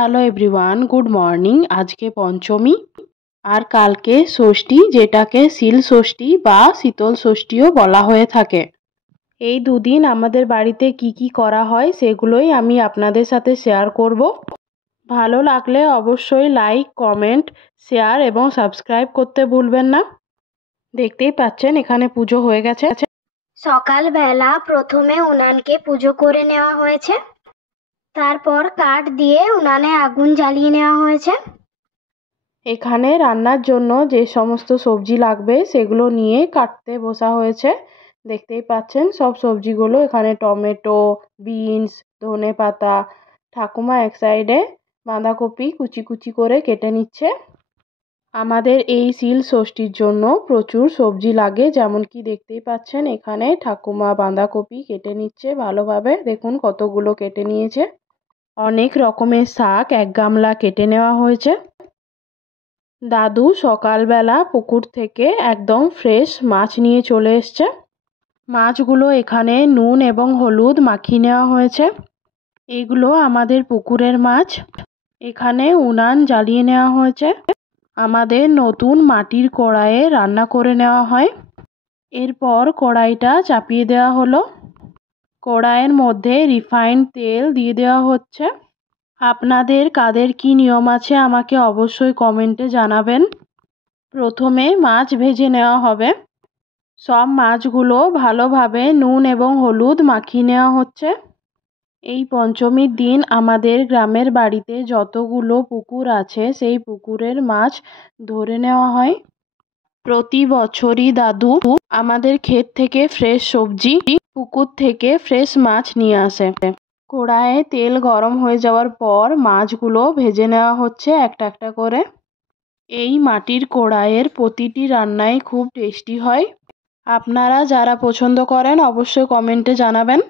Hello everyone, good morning. আজকে পঞ্চমী আর কালকে ষষ্ঠী, যেটাকে শিল ষষ্ঠী বা শীতল ষষ্ঠীও বলা হয়ে থাকে। এই দুদিন আমাদের বাড়িতে কি করা হয় সেগুলোই আমি আপনাদের সাথে শেয়ার করব। ভালো লাগলে অবশ্যই লাইক, কমেন্ট, শেয়ার এবং সাবস্ক্রাইব করতে ভুলবেন না। দেখতেই পাচ্ছেন এখানে পুজো হয়ে গেছে। সকালবেলা প্রথমে উনানকে পুজো করে নেওয়া হয়েছে, তারপর কাঠ দিয়ে উনানে আগুন জ্বালিয়ে নেওয়া হয়েছে। এখানে রান্নার জন্য যে সমস্ত সবজি লাগবে সেগুলো নিয়ে কাটতে বসা হয়েছে। দেখতেই পাচ্ছেন সব সবজিগুলো এখানে টমেটো, বিনস, ধনেপাতা। ঠাকুমা এক সাইডে বাঁধাকপি কুচি কুচি করে কেটে নিচ্ছে। আমাদের এই শিল ষষ্ঠীর জন্য প্রচুর সবজি লাগে, যেমন কি দেখতেই পাচ্ছেন এখানে ঠাকুমা বাঁধাকপি কেটে নিচ্ছে ভালোভাবে। দেখুন কতগুলো কেটে নিয়েছে। অনেক রকমের শাক এক গামলা কেটে নেওয়া হয়েছে। দাদু সকালবেলা পুকুর থেকে একদম ফ্রেশ মাছ নিয়ে চলে এসছে। মাছগুলো এখানে নুন এবং হলুদ মাখিয়ে নেওয়া হয়েছে। এইগুলো আমাদের পুকুরের মাছ। এখানে উনান জ্বালিয়ে নেওয়া হয়েছে। আমাদের নতুন মাটির কড়াইয়ে রান্না করে নেওয়া হয়। এরপর কড়াইটা চাপিয়ে দেওয়া হলো। কড়াইয়ের মধ্যে রিফাইন্ড তেল দিয়ে দেওয়া হচ্ছে। আপনাদের কাদের কি নিয়ম আছে আমাকে অবশ্যই কমেন্টে জানাবেন। প্রথমে মাছ ভেজে নেওয়া হবে। সব মাছগুলো ভালোভাবে নুন এবং হলুদ মাখিয়ে নেওয়া হচ্ছে। এই পঞ্চমীর দিন আমাদের গ্রামের বাড়িতে যতগুলো পুকুর আছে সেই পুকুরের মাছ ধরে নেওয়া হয়। প্রতি বছরই দাদু আমাদের ক্ষেত থেকে ফ্রেশ সবজি, পুকুর থেকে ফ্রেশ মাছ নিয়ে আসে। কড়াইয়ে তেল গরম হয়ে যাওয়ার পর মাছগুলো ভেজে নেওয়া হচ্ছে একটা একটা করে। এই মাটির কড়াইয়ের প্রতিটি রান্নাই খুব টেস্টি হয়। আপনারা যারা পছন্দ করেন অবশ্যই কমেন্টে জানাবেন।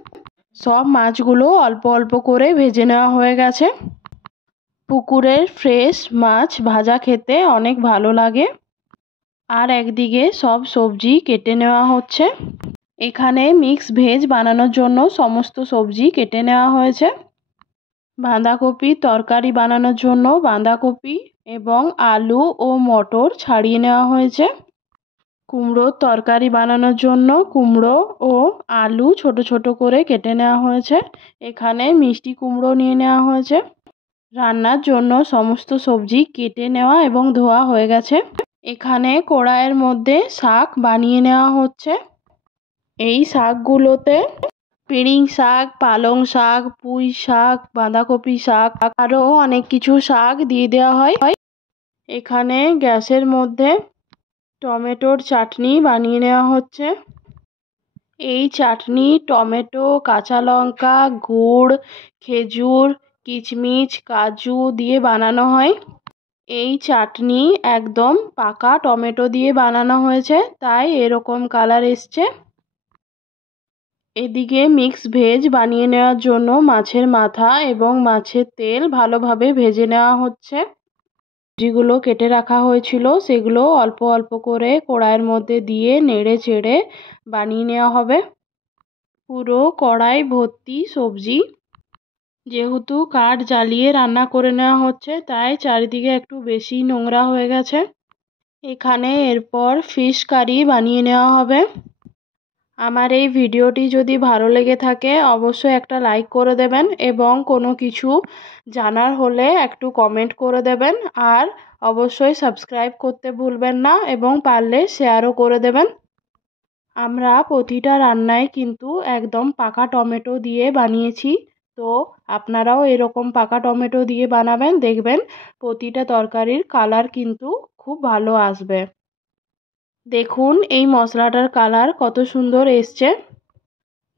সব মাছগুলো অল্প অল্প করে ভেজে নেওয়া হয়ে গেছে। পুকুরের ফ্রেশ মাছ ভাজা খেতে অনেক ভালো লাগে। আর একদিকে সব সবজি কেটে নেওয়া হচ্ছে। এখানে মিক্স ভেজ বানানোর জন্য সমস্ত সবজি কেটে নেওয়া হয়েছে। বাঁধাকপির তরকারি বানানোর জন্য বাঁধাকপি এবং আলু ও মটর ছাড়িয়ে নেওয়া হয়েছে। কুমড়োর তরকারি বানানোর জন্য কুমড়ো ও আলু ছোট ছোট করে কেটে নেওয়া হয়েছে। এখানে মিষ্টি কুমড়ো নিয়ে নেওয়া হয়েছে। রান্নার জন্য সমস্ত সবজি কেটে নেওয়া এবং ধোয়া হয়ে গেছে। এখানে কড়াইয়ের মধ্যে শাক বানিয়ে নেওয়া হচ্ছে। এই শাকগুলোতে পিড়িং শাক, পালং শাক, পুঁই শাক, বাঁধাকপি শাক আরও অনেক কিছু শাক দিয়ে দেওয়া হয়। এখানে গ্যাসের মধ্যে টমেটোর চাটনি বানিয়ে নেওয়া হচ্ছে। এই চাটনি টমেটো, কাঁচা লঙ্কা, গুড়, খেজুর, কিশমিশ, কাজু দিয়ে বানানো হয়। এই চাটনি একদম পাকা টমেটো দিয়ে বানানো হয়েছে, তাই এরকম কালার এসছে। এদিকে মিক্স ভেজ বানিয়ে নেওয়ার জন্য মাছের মাথা এবং মাছের তেল ভালোভাবে ভেজে নেওয়া হচ্ছে। সবজিগুলো কেটে রাখা হয়েছিল সেগুলো অল্প অল্প করে কড়াইয়ের মধ্যে দিয়ে নেড়ে চেড়ে বানিয়ে নেওয়া হবে। পুরো কড়াই ভর্তি সবজি। যেহেতু কাঠ জ্বালিয়ে রান্না করে নেওয়া হচ্ছে তাই চারিদিকে একটু বেশি নোংরা হয়ে গেছে। এখানে এরপর ফিশ কারি বানিয়ে নেওয়া হবে। আমার এই ভিডিওটি যদি ভালো লেগে থাকে অবশ্যই একটা লাইক করে দেবেন এবং কোনো কিছু জানার হলে একটু কমেন্ট করে দেবেন। আর অবশ্যই সাবস্ক্রাইব করতে ভুলবেন না এবং পারলে শেয়ারও করে দেবেন। আমরা প্রতিটা রান্নায় কিন্তু একদম পাকা টমেটো দিয়ে বানিয়েছি, তো আপনারাও এরকম পাকা টমেটো দিয়ে বানাবেন, দেখবেন প্রতিটা তরকারির কালার কিন্তু খুব ভালো আসবে। দেখুন এই মশলাটার কালার কত সুন্দর এসছে।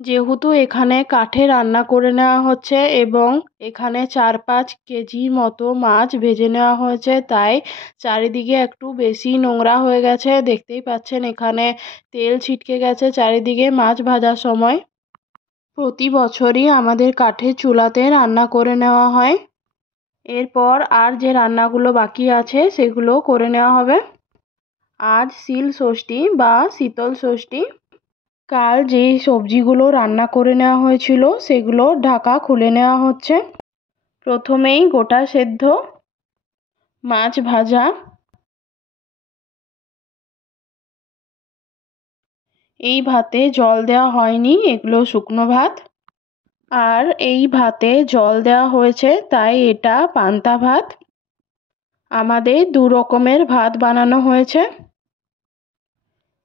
যেহেতু এখানে কাঠে রান্না করে নেওয়া হচ্ছে এবং এখানে 4-5 কেজি মতো মাছ ভেজে নেওয়া হয়েছে, তাই চারিদিকে একটু বেশি নোংরা হয়ে গেছে। দেখতেই পাচ্ছেন এখানে তেল ছিটকে গেছে চারিদিকে মাছ ভাজার সময়। প্রতি বছরই আমাদের কাঠের চুলাতে রান্না করে নেওয়া হয়। এরপর আর যে রান্নাগুলো বাকি আছে সেগুলো করে নেওয়া হবে। আজ শিল ষষ্ঠী বা শীতল ষষ্ঠী। কাল যে সবজিগুলো রান্না করে নেওয়া হয়েছিল সেগুলো ঢাকা খুলে নেওয়া হচ্ছে। প্রথমেই গোটা সেদ্ধ মাছ ভাজা, এই ভাতে জল দেওয়া হয়নি, এগুলো শুকনো ভাত। আর এই ভাতে জল দেওয়া হয়েছে, তাই এটা পান্তা ভাত। আমাদের দু রকমের ভাত বানানো হয়েছে।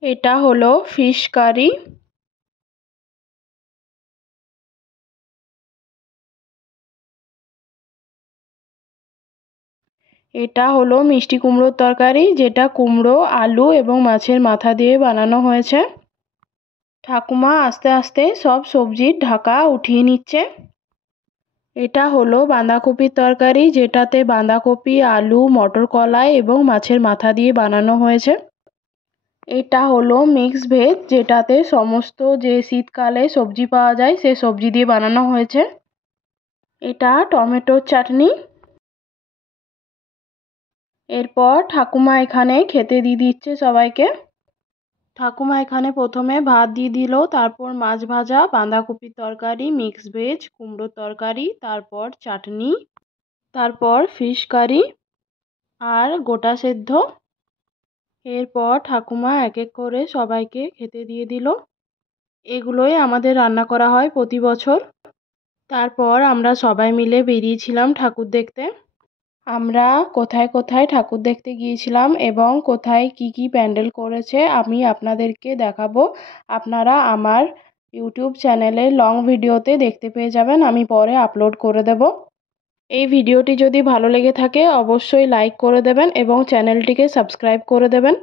এটা হলো ফিশ কারি, এটা হলো মিষ্টি কুমড়োর তরকারি, যেটা কুমড়ো, আলু এবং মাছের মাথা দিয়ে বানানো হয়েছে। ঠাকুমা আস্তে আস্তে সব সবজির ঢাকা উঠিয়ে নিচ্ছে। এটা হলো বাঁধাকপির তরকারি, যেটাতে বাঁধাকপি, আলু, মটর কলাই এবং মাছের মাথা দিয়ে বানানো হয়েছে। এটা হলো মিক্স ভেজ, যেটাতে সমস্ত যে শীতকালে সবজি পাওয়া যায় সে সবজি দিয়ে বানানো হয়েছে। এটা টমেটোর চাটনি। এরপর ঠাকুমা এখানে খেতে দিয়ে দিচ্ছে সবাইকে। ঠাকুমা এখানে প্রথমে ভাত দিয়ে দিল, তারপর মাছ ভাজা, বাঁধাকপির তরকারি, মিক্স ভেজ, কুমড়োর তরকারি, তারপর চাটনি, তারপর ফিশ কারি আর গোটা সেদ্ধ। এরপর ঠাকুমা এক এক করে সবাইকে খেতে দিয়ে দিল। এগুলোই আমাদের রান্না করা হয় প্রতি বছর। তারপর আমরা সবাই মিলে বেরিয়েছিলাম ঠাকুর দেখতে। আমরা কোথায় কোথায় ঠাকুর দেখতে গিয়েছিলাম এবং কোথায় কি কি প্যান্ডেল করেছে আমি আপনাদেরকে দেখাবো। আপনারা আমার ইউটিউব চ্যানেলে লং ভিডিওতে দেখতে পেয়ে যাবেন, আমি পরে আপলোড করে দেব। এই ভিডিওটি যদি ভালো লেগে থাকে অবশ্যই লাইক করে দেবেন এবং চ্যানেলটিকে সাবস্ক্রাইব করে দেবেন।